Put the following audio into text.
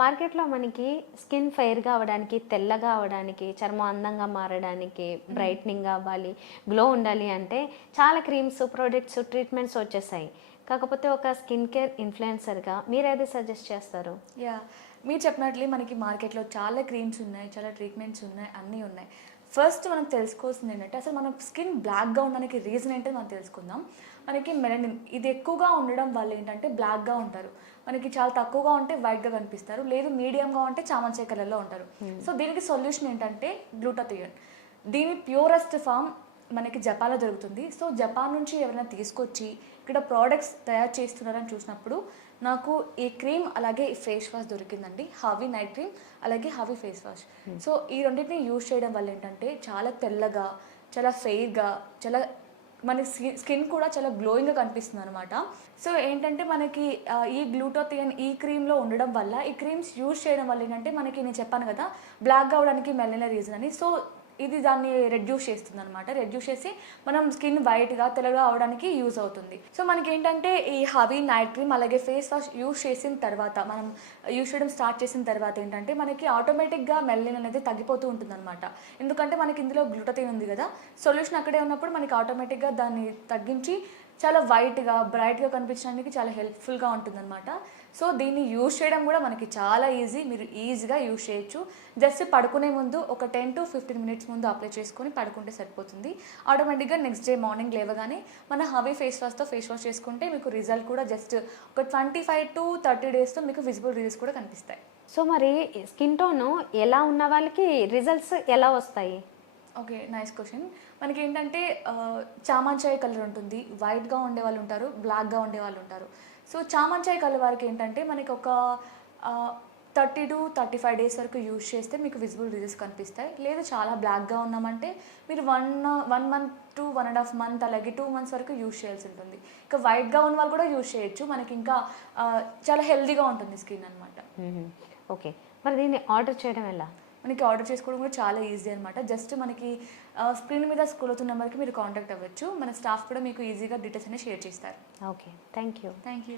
మార్కెట్లో మనకి స్కిన్ ఫెయిర్గా అవ్వడానికి తెల్లగా అవ్వడానికి చర్మం అందంగా మారడానికి బ్రైట్నింగ్ అవ్వాలి గ్లో ఉండాలి అంటే చాలా క్రీమ్స్ ప్రొడక్ట్స్ ట్రీట్మెంట్స్ వచ్చేసాయి. కాకపోతే ఒక స్కిన్ కేర్ ఇన్ఫ్లుయెన్సర్గా మీరు ఏది సజెస్ట్ చేస్తారు? యా మీరు చెప్పినట్లు మనకి మార్కెట్లో చాలా క్రీమ్స్ ఉన్నాయి చాలా ట్రీట్మెంట్స్ ఉన్నాయి అన్నీ ఉన్నాయి. ఫస్ట్ మనం తెలుసుకోవాల్సింది ఏంటంటే అసలు మన స్కిన్ బ్లాక్గా ఉండడానికి రీజన్ ఏంటో మనం తెలుసుకుందాం. మనకి మెలనిన్ ఇది ఎక్కువగా ఉండడం వల్ల ఏంటంటే బ్లాక్గా ఉంటారు. మనకి చాలా తక్కువగా ఉంటే వైట్గా కనిపిస్తారు. లేదు మీడియంగా ఉంటే చామంచాయ కలర్లో ఉంటారు. సో దీనికి సొల్యూషన్ ఏంటంటే గ్లూటాథియన్ దీని ప్యూరెస్ట్ ఫామ్ మనకి జపాన్లో దొరుకుతుంది సో జపాన్ నుంచి ఎవరైనా తీసుకొచ్చి ఇక్కడ ప్రోడక్ట్స్ తయారు చేస్తున్నారని చూసినప్పుడు నాకు ఈ క్రీమ్ అలాగే ఈ ఫేస్ వాష్ దొరికిందండి. హవీ నైట్ క్రీమ్ అలాగే హవీ ఫేస్ వాష్ సో ఈ రెండింటిని యూజ్ చేయడం వల్ల ఏంటంటే చాలా తెల్లగా చాలా ఫెయిర్గా చాలా మన స్కిన్ కూడా చాలా గ్లోయింగ్గా కనిపిస్తుంది అనమాట సో ఏంటంటే మనకి ఈ గ్లూటోథియన్ ఈ క్రీమ్లో ఉండడం వల్ల ఈ క్రీమ్స్ యూజ్ చేయడం వల్ల ఏంటంటే మనకి నేను చెప్పాను కదా బ్లాక్ అవడానికి మెల్లిన రీజన్ అని. సో ఇది దాన్ని రెడ్యూస్ చేస్తుంది అనమాట రెడ్యూస్ చేసి మనం స్కిన్ వైట్గా తెల్లగా అవడానికి యూజ్ అవుతుంది. సో మనకి ఏంటంటే ఈ హవీ నైట్ క్రీమ్ అలాగే ఫేస్ వాష్ యూజ్ చేసిన తర్వాత మనం యూజ్ చేయడం స్టార్ట్ చేసిన తర్వాత ఏంటంటే మనకి ఆటోమేటిక్గా మెల్లిన్ అనేది తగ్గిపోతూ ఉంటుంది అనమాట ఎందుకంటే మనకి ఇందులో గ్లూటథిన్ ఉంది కదా. సొల్యూషన్ అక్కడే ఉన్నప్పుడు మనకి ఆటోమేటిక్గా దాన్ని తగ్గించి చాలా వైట్గా బ్రైట్గా కనిపించడానికి చాలా హెల్ప్ఫుల్గా ఉంటుందన్నమాట. సో దీన్ని యూజ్ చేయడం కూడా మనకి చాలా ఈజీ మీరు ఈజీగా యూజ్ చేయొచ్చు. జస్ట్ పడుకునే ముందు ఒక టెన్ టు ఫిఫ్టీన్ మినిట్స్ ముందు అప్లై చేసుకొని పడుకుంటే సరిపోతుంది. ఆటోమేటిక్గా నెక్స్ట్ డే మార్నింగ్ లేవగానే మన హవీ ఫేస్ వాష్తో ఫేస్ వాష్ చేసుకుంటే మీకు రిజల్ట్ కూడా జస్ట్ ఒక ట్వంటీ ఫైవ్ టు థర్టీ డేస్తో మీకు విజిబుల్ రిజల్ట్స్ కూడా కనిపిస్తాయి. సో మరి స్కిన్ టోన్ ఎలా ఉన్న వాళ్ళకి రిజల్ట్స్ ఎలా వస్తాయి? ఓకే నైస్ క్వశ్చన్ మనకి ఏంటంటే చామంచాయ్ కలర్ ఉంటుంది. వైట్గా ఉండే వాళ్ళు ఉంటారు బ్లాక్గా ఉండే వాళ్ళు ఉంటారు. సో చామంచాయ్ కలర్ వారికి ఏంటంటే మనకి ఒక thirty to thirty five days వరకు యూజ్ చేస్తే మీకు విజిబుల్ రిజల్ట్స్ కనిపిస్తాయి. లేదు చాలా బ్లాక్గా ఉన్నామంటే మీరు one one month to one and half month అలాగే టూ మంత్స్ వరకు యూజ్ చేయాల్సి ఉంటుంది. ఇంకా వైట్గా ఉన్న వాళ్ళు కూడా యూజ్ చేయొచ్చు. మనకి ఇంకా చాలా హెల్దీగా ఉంటుంది స్కిన్ అనమాట ఓకే. మరి దీన్ని ఆర్డర్ చేయడం ఎలా? మనకి ఆర్డర్ చేసుకోవడం కూడా చాలా ఈజీ అనమాట జస్ట్ మనకి స్క్రీన్ మీద స్కూల్ అవుతున్న నెంబర్కి మీరు కాంటాక్ట్ అవ్వచ్చు. మన స్టాఫ్ కూడా మీకు ఈజీగా డీటెయిల్స్ అనేవి షేర్ చేస్తారు. Okay. Thank you thank you